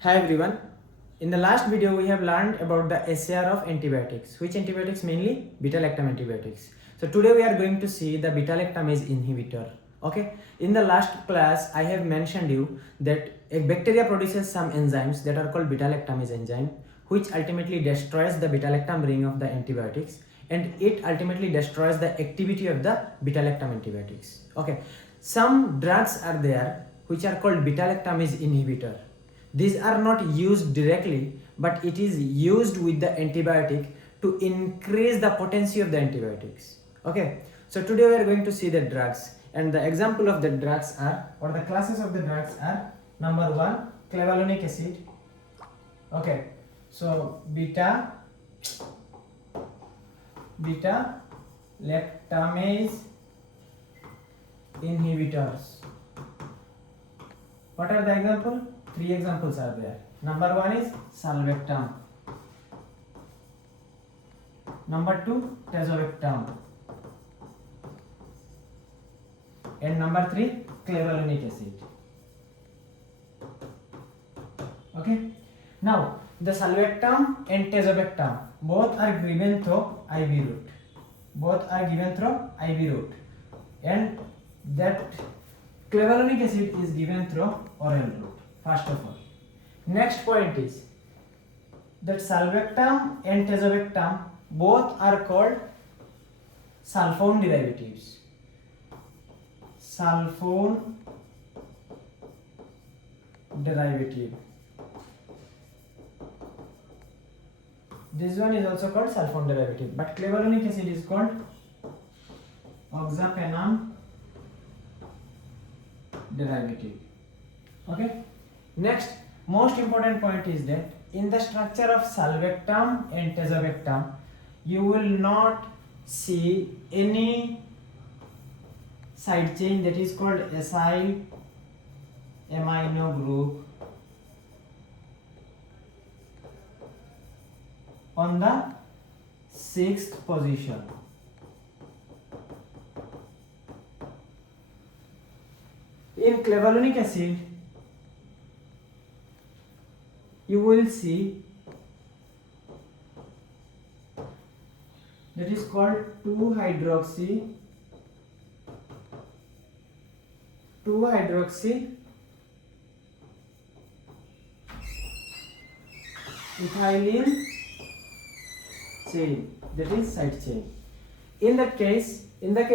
Hi everyone. In the last video we have learned about the SAR of antibiotics. Which antibiotics? Mainly beta-lactam antibiotics. So today we are going to see the beta-lactamase inhibitor. Okay. In the last class I have mentioned you that a bacteria produces some enzymes that are called beta-lactamase enzyme, which ultimately destroys the beta-lactam ring of the antibiotics, and it ultimately destroys the activity of the beta-lactam antibiotics. Okay. Some drugs are there which are called beta-lactamase inhibitor. These are not used directly, but it is used with the antibiotic to increase the potency of the antibiotics. Okay, so today we are going to see the drugs, and the example of the drugs are, or the classes of the drugs are, number one, clavulanic acid. Okay, so beta lactamase inhibitors. What are the examples? Three examples are there. Number one is salvectam. Number two, tazobactam. And number three, clavulanic acid. Okay. Now, the salvectam and tazobactam both are given through IV route. And that clavulanic acid is given through oral route. First of all, next point is that salvectam and tazobactam both are called sulfone derivatives. Sulfone derivative. This one is also called sulfone derivative, but clavulanic acid is called oxapenam derivative. Okay. Next, most important point is that in the structure of salvectam and tazobactam, you will not see any side chain that is called acyl amino group on the 6th position. In clavulanic acid, you will see that is called 2-hydroxy ethylene chain, that is side chain. In the case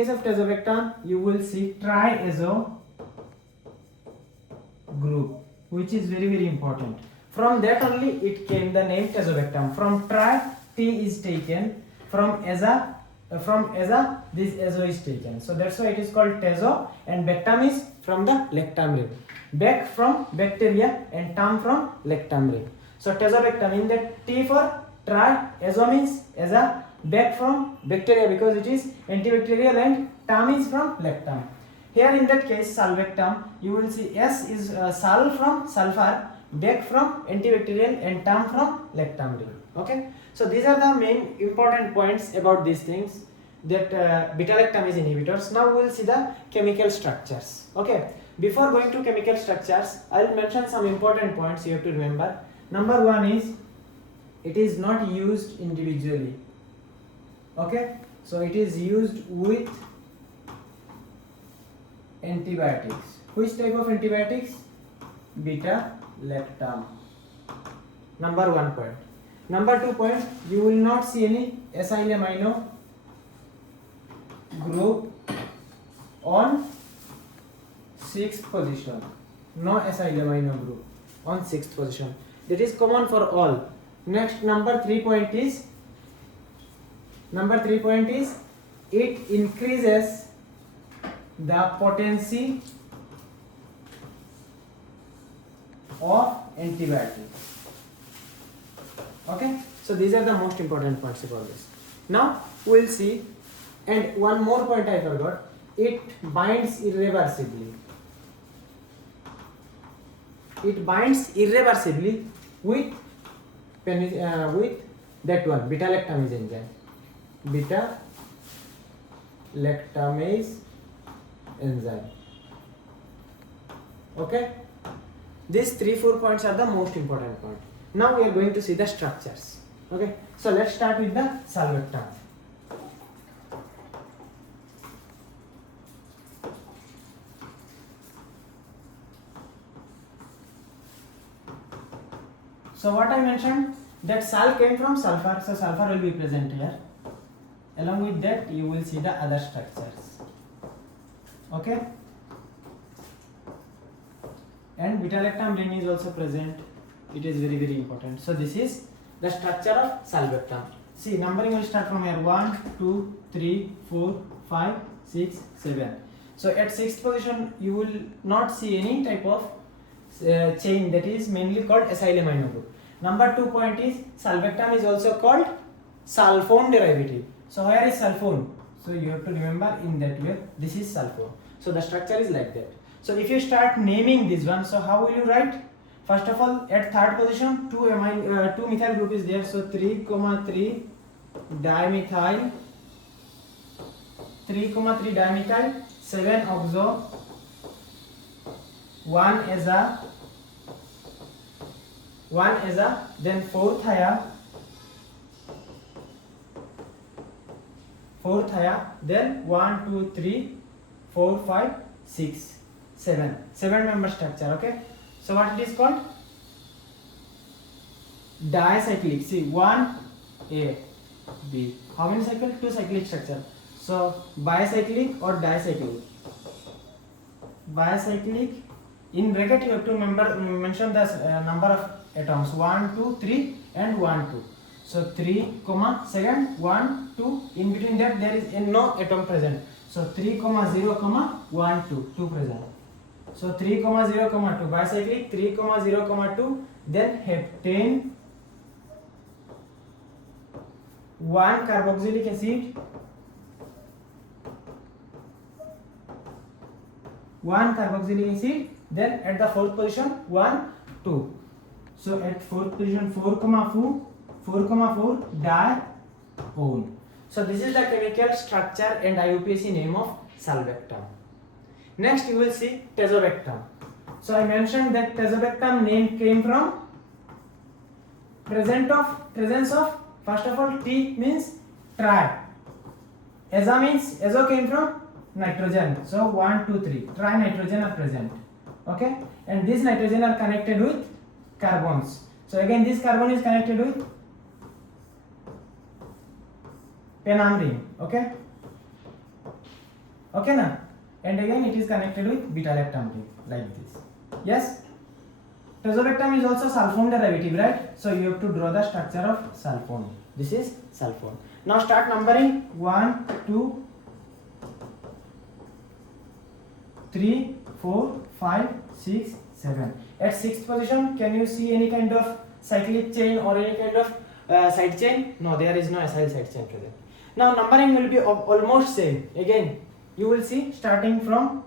of tazobactam, you will see triazo group, which is very important. From that only it came the name tazobactam. From tri, T is taken. From aza, this azo is taken. So that's why it is called tazo, and bactam is from the lactam ring. Bac from bacteria and tam from lactam ring. So tazobactam, in that T for tri, azo means aza, bac from bacteria because it is antibacterial, and tam is from lactam. Here in that case salvectam, you will see S is sal from sulfur, bac from antibacterial, and tam from lactam ring. Okay, so these are the main important points about these things, that beta-lactamase inhibitors. Now we will see the chemical structures. Okay, before going to chemical structures, I will mention some important points you have to remember. Number one is it is not used individually. Okay, so it is used with antibiotics. Which type of antibiotics? Beta-lactam. Number one point. Number two point, you will not see any acyl amino group on 6th position. No acyl amino group on 6th position. That is common for all. Next, number three point is it increases the potency of antibiotics. Okay, so these are the most important points about this. Now we will see, and one more point I forgot, it binds irreversibly. It binds irreversibly with that one, beta-lactamase enzyme. Beta-lactamase enzyme. Okay. These 3-4 points are the most important point. Now we are going to see the structures. Okay, so let's start with the salvectam. So what I mentioned, that sal came from sulfur, so sulfur will be present here. Along with that, you will see the other structures. Okay, and beta-lactam ring is also present. It is very, very important. So this is the structure of salvectam. See, numbering will start from here: 1, 2, 3, 4, 5, 6, 7. So at 6th position, you will not see any type of chain, that is mainly called acyl amino group. Number 2 point is salvectam is also called sulfone derivative. So where is sulfone? So you have to remember in that way, this is sulfone. So the structure is like that. So if you start naming this one, so how will you write? First of all, at 3rd position, 2 methyl group is there. So 3, 3 dimethyl, 3, 3 dimethyl, 7 oxo, 1 asa, then 4 thia, then 1, 2, 3, 4, 5, 6, 7. 7 member structure. Okay. So what it is called? Dicyclic. See, 1 A, B. How many cycle? 2 cyclic structure. So bicyclic or dicyclic. Bicyclic. In bracket you have to mention the number of atoms: 1, 2, 3, and 1, 2. So 3, second 1, 2. In between that there is no atom present. So 3, 0, 1, 2 present. So 3, 0, 2 bicyclic, 3, 0, 2, then heptane, 1 carboxylic acid, 1 carboxylic acid, then at the 4th position 1, 2. So at 4th position 4, 4 dione. So this is the chemical structure and IUPAC name of salvectam. Next you will see tazobactam. So I mentioned that tazobactam name came from presence of first of all T means tri. Azo came from nitrogen. So 1, 2, 3 tri nitrogen are present. Okay, and this nitrogen are connected with carbons. So again this carbon is connected with penam ring. Okay, na, and again it is connected with beta-lactam ring like this. Yes, tazobactam is also sulfone derivative, right? So you have to draw the structure of sulfone. This is sulfone. Now start numbering: 1, 2, 3, 4, 5, 6, 7. At 6th position, can you see any kind of cyclic chain or any kind of side chain? No, there is no acyl side chain present. Now numbering will be almost same. Again, you will see starting from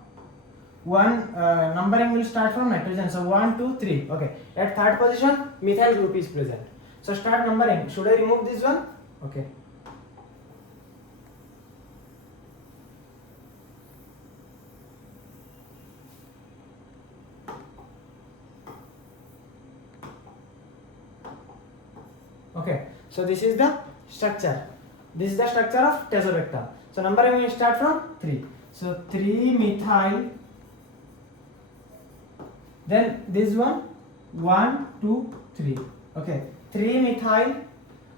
1, numbering will start from nitrogen. So 1, 2, 3. Okay. At 3rd position, methyl group is present. So start numbering. Should I remove this one? Okay. Okay. So this is the structure. This is the structure of tazobactam. So numbering will start from 3. So 3 methyl. Then this one 1, 2, 3. Okay, 3 methyl.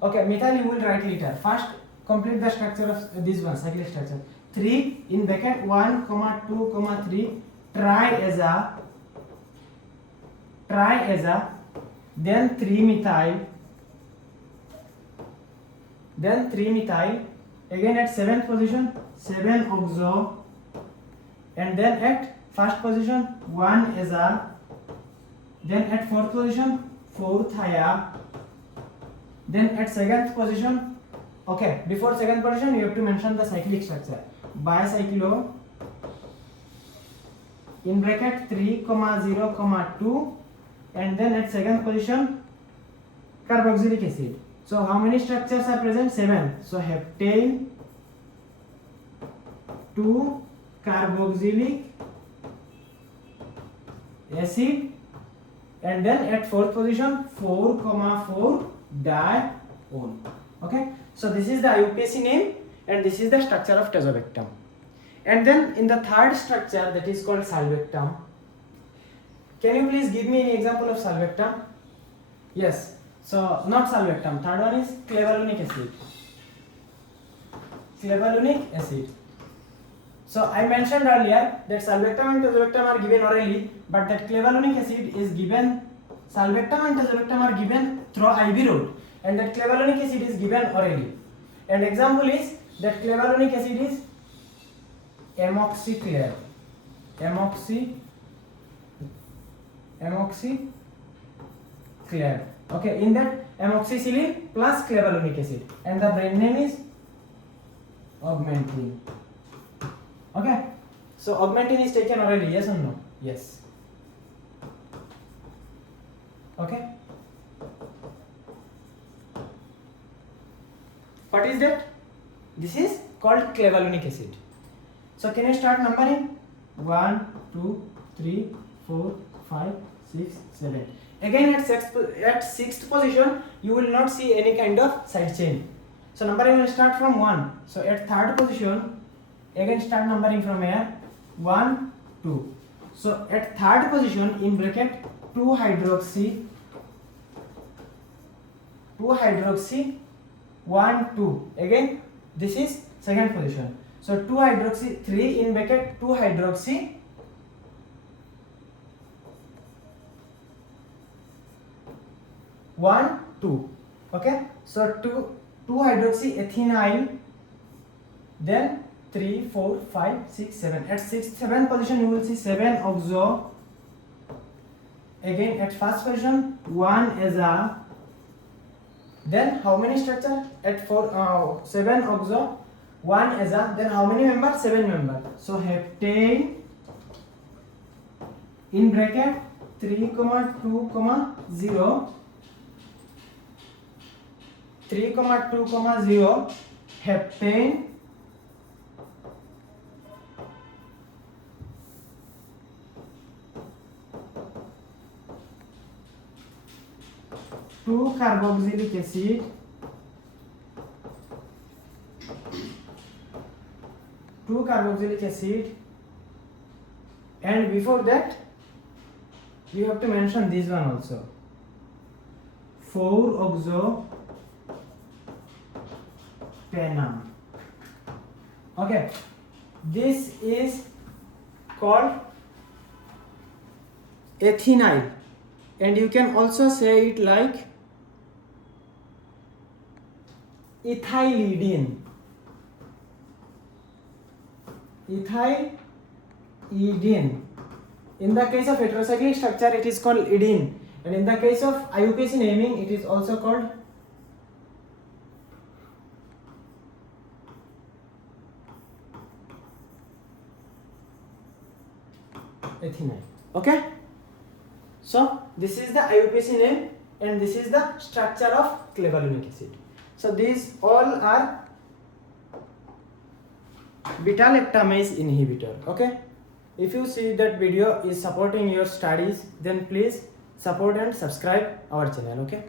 Okay, methyl you will write later. First complete the structure of this one, cyclic structure. 3 in bracket 1, 2, 3 triaza, then 3 methyl, again at 7th position 7 oxo, and then at 1st position 1 asa, then at 4th position 4 thia, then at 2nd position, okay, before 2nd position you have to mention the cyclic structure: bicyclo, in bracket 3, 0, 2, and then at 2nd position carboxylic acid. So how many structures are present? 7. So heptane, 2 carboxylic acid, and then at fourth position 4,4 diol. Okay, so this is the IUPAC name and this is the structure of tazobactam. And then in the third structure, that is called sulbactam. Can you please give me any example of sulbactam? Yes, so not sulbactam, third one is clavulanic acid. Clavulanic acid. So I mentioned earlier that sulbactam and tazobactam are given orally, but that clavulanic acid is given, sulbactam and tazobactam are given through IV route, and that clavulanic acid is given orally. And example is that clavulanic acid is amoxiclav. Amoxiclav. Okay, in that amoxicillin plus clavulanic acid, and the brand name is augmentin. Okay, so augmentin is taken orally, yes or no? Yes. Okay. What is that? This is called clavulanic acid. So can you start numbering? 1, 2, 3, 4, 5, 6, 7. Again at sixth position you will not see any kind of side chain. So numbering will start from 1. So at third position, again start numbering from here. 1, 2. So at third position in bracket 2 hydroxy 1, 2. Again this is second position. So 2 hydroxy 3 in bracket 2 hydroxy 1, 2. Okay, so 2 hydroxy ethinyl, then 3, 4, 5, 6, 7. At 7th position you will see 7 oxo. Again at first position 1 asa. Then how many structure? At 7 oxo, 1 asa. Then how many members? 7 members. So heptane in bracket 3, 2, 0. 3, 2, 0 heptane two carboxylic acid and before that you have to mention this one also, 4 oxo penam. Okay, this is called ethinyl, and you can also say it like ethylidene. In the case of heterocyclic structure it is called idene, and in the case of IUPAC naming it is also called ethinyl. Okay, so this is the IUPAC name and this is the structure of clavulanic acid. So these all are beta-lactamase inhibitor. Okay, if you see that video is supporting your studies, then please support and subscribe our channel. Okay.